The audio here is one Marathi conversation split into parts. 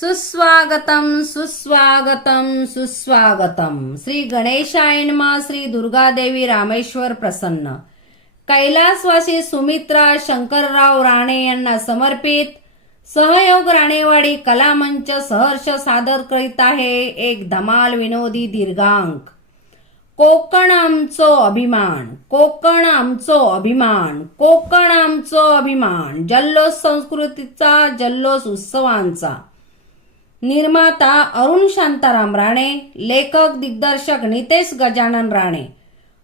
सुस्वागतम सुस्वागतम सुस्वागतम. श्री गणेशाय नमः श्री दुर्गादेवी रामेश्वर प्रसन्न. कैलासवासी सुमित्रा शंकरराव राणे यांना समर्पित सहयोग राणेवाडी कलामंच सहर्ष सादर करीत आहे एक धमाल विनोदी दीर्घांक. कोकण आमचो अभिमान कोकण आमचो अभिमान कोकण आमचो अभिमान जल्लोष संस्कृतीचा जल्लोष उत्सवांचा. निर्माता अरुण शांताराम राणे लेखक दिग्दर्शक नितेश गजानन राणे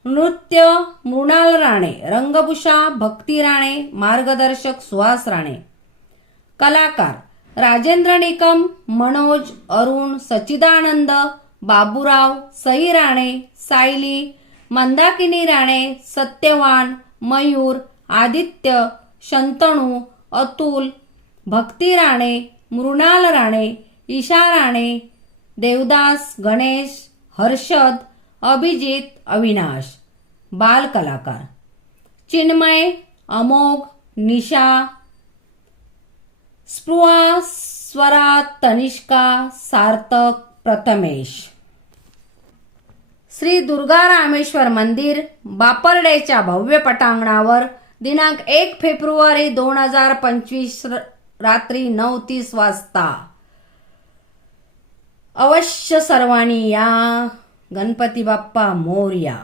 नृत्य मृणाल राणे रंगभूषा भक्ती राणे मार्गदर्शक सुहास राणे. कलाकार राजेंद्र निकम मनोज अरुण सचिदानंद बाबूराव सई राणे सायली मंदाकिनी राणे सत्यवान मयूर आदित्य शंतनू अतुल भक्ती राणे मृणाल राणे ईशा राणे देवदास गणेश हर्षद अभिजित अविनाश बाल कलाकार चिन्मय अमोघ निशा स्पृहा स्वरा तनिष्का सार्थक प्रथमेश. श्री दुर्गा रामेश्वर मंदिर बापर्डेच्या भव्य पटांगणावर दिनांक एक फेब्रुवारी दोन हजार पंचवीस रात्री नऊ तीस वाजता. अवश्य सर्वांनी या गणपती बाप्पा मोर्या।